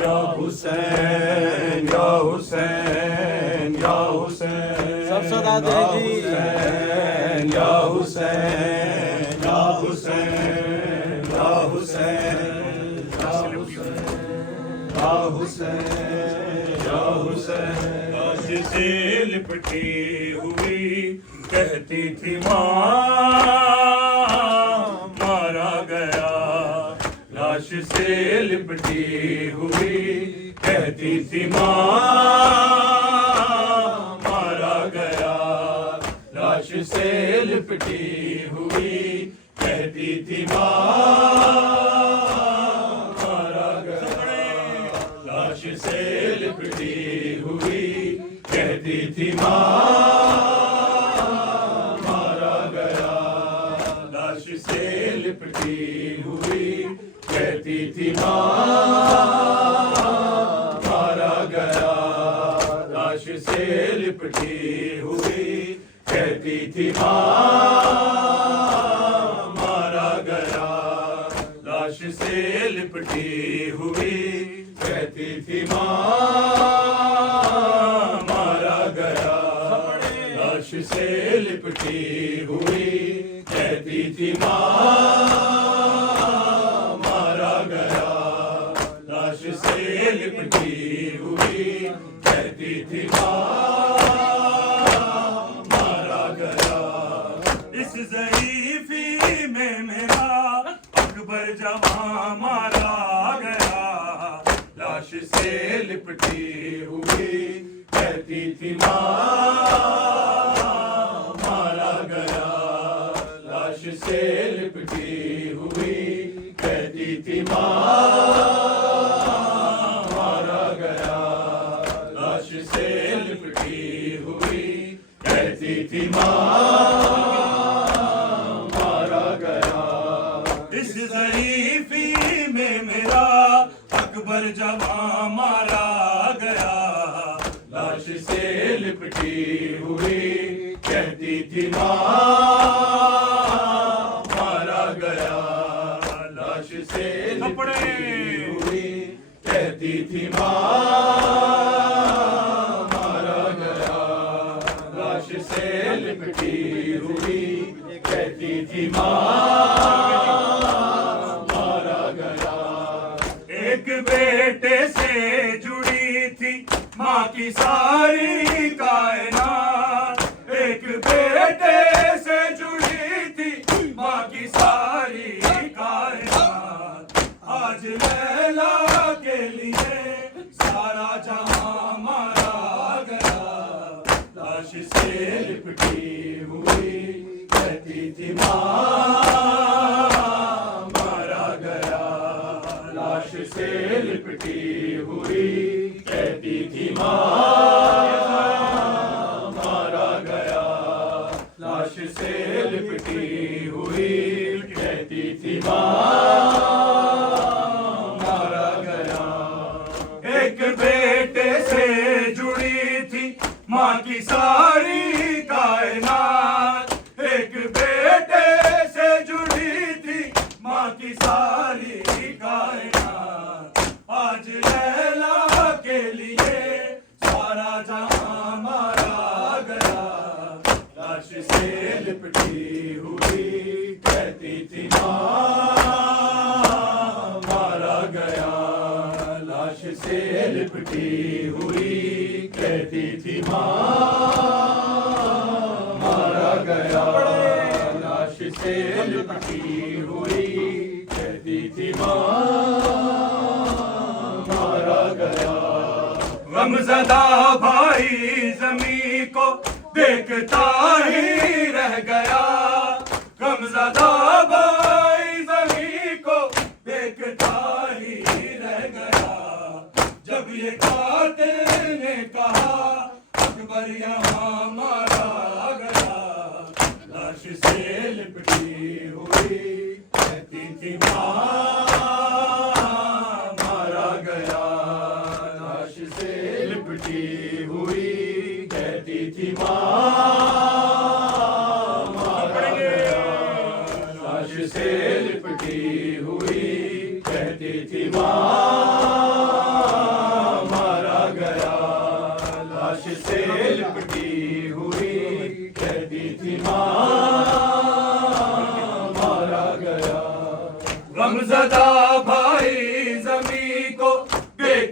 या हुसैन या हुसैन या हुसैन सब सदा दे जी या हुसैन या हुसैन या हुसैन या हुसैन या हुसैन या हुसैन। लाश से लिपटी हुई कहती थी माँ मारा गया। लाश से लिपटी हुई कहती थी माँ मारा गया। लाश से लिपटी हुई कहती थी माँ मारा गया। लाश से लिपटी हुई कहती थी माँ मारा गया। लाश से लिपटी हुई कहती थी माँ मारा गया। लाश से लिपटी हुई कहती थी माँ मारा गया। लाश से लिपटी हुई कहती थी माँ मारा गया। लाश से लिपटी हुई कहती थी माँ मारा गया। लाश से लिपटी हुई कहती थी माँ मारा गया। इस ज़ईफ़ी में मेरा अकबर जवां मारा गया। लाश से लिपटी हुई कहती थी माँ मारा गया। लाश से लिपटी हुई कहती थी माँ मारा गया। लाश से लिपटी हुई कहती थी माँ मारा गया। इस ज़ईफ़ी में मेरा अकबर जवां मारा गया। लाश से लिपटी हुई कहती थी माँ मारा गया। लाश से लिपटी हुई कहती थी माँ मारा गया। लाश से लिपटी हुई कहती थी माँ मारा गया। एक बेटे से जुड़ी थी माँ की सारी कायनात। एक बेटे से जुड़ी थी माँ की सारी कायनात। आज लैला के लिए सारा जहां मारा गया। लाश से लिपटी हुई कहती थी माँ मारा गया। लाश से लिपटी हुई कहती थी माँ मारा गया। लाश से लिपटी हुई कहती थी माँ मारा गया। एक बेटे से जुड़ी थी माँ की सारी कायनात। एक बेटे से जुड़ी थी माँ की सारी कायनात। आज लैला के लिए सारा जहां मारा गया। लाश से लिपटी हुई कहती थी माँ मारा गया। लाश से लिपटी हुई कहती थी माँ मारा गया। लाश से लिपटी हुई कहती थी माँ मारा गया। गमज़दा भाई ज़मीं को देखता ही रह गया। गमज़दा भाई ज़मीं को देखता ही रह गया। जब ये कातिल ने कहा अकबर यहाँ मारा गया। लाश से लिपटी हुई कहती थी माँ मारा गया। लाश से लिपटी हुई कहती थी माँ मारा गया। लाश से लिपटी हुई कहती थी माँ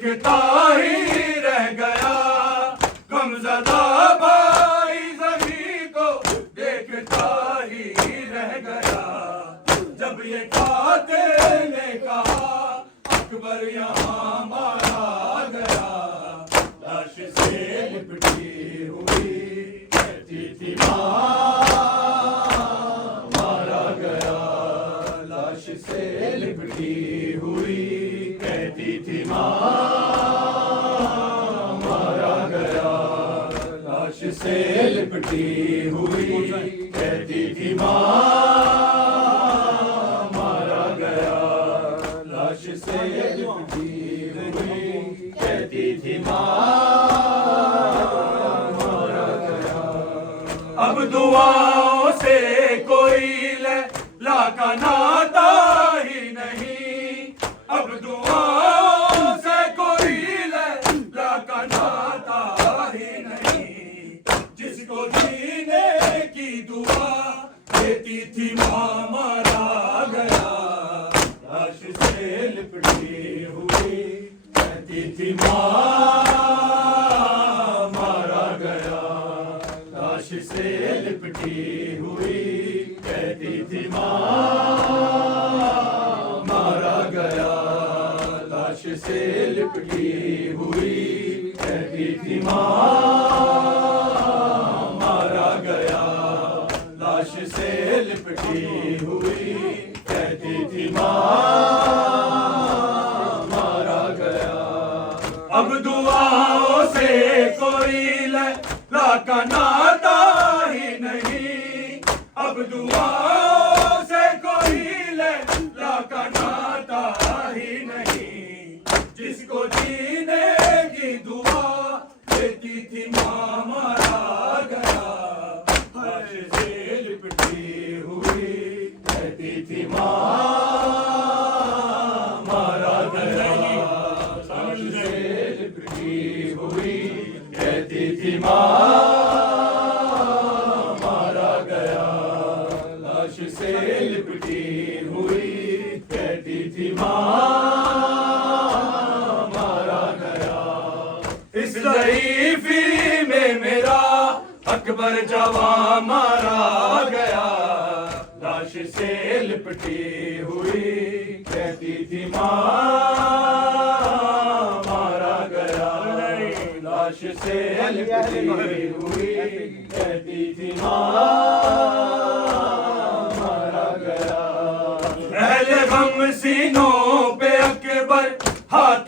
देखता ही रह गया, गमज़दा भाई ज़मीं को देखता ही रह गया। जब ये कातिल ने कहा अकबर यहाँ मारा गया, लाश से लिपटी हुई कहती थी माँ मारा गया, लाश से लिपटी हुई कहती थी माँ मारा गया, लाश से लिपटी हुई कहती थी माँ मारा गया, लाश से लिपटी हुई कहती थी माँ मारा गया। अब दुआओं से कोई लैला का नाता ही नहीं, अब दुआओं से कोई लैला का नाता ही नहीं। जिसको जीने की दुआ देती थी माँ मारा गया, लाश से लिपटी हुई कहती थी माँ मारा गया, लाश से लिपटी हुई कहती थी माँ मारा गया, लाश से लिपटी हुई कहती थी माँ मारा गया, लाश से लिपटी हुई कहती थी माँ मारा गया। अब दुआओं से कोई लैला का नाता ही नहीं, अब दुआओं से कोई लैला का नाता ही नहीं। जिसको जीने की दुआ देती थी माँ मारा गया, लाश से लिपटी हुई कहती थी माँ मारा गया, लाश से लिपटी हुई कहती थी माँ मारा गया, लाश से लिपटी हुई कहती थी माँ मारा गया। इस ज़ईफ़ी में मेरा अकबर जवां मारा गया, लाश से लिपटी हुई कहती थी माँ मारा गया, लाश से लिपटी हुई कहती थी माँ मारा गया। अहले गम सीनों पे अकबर हाथ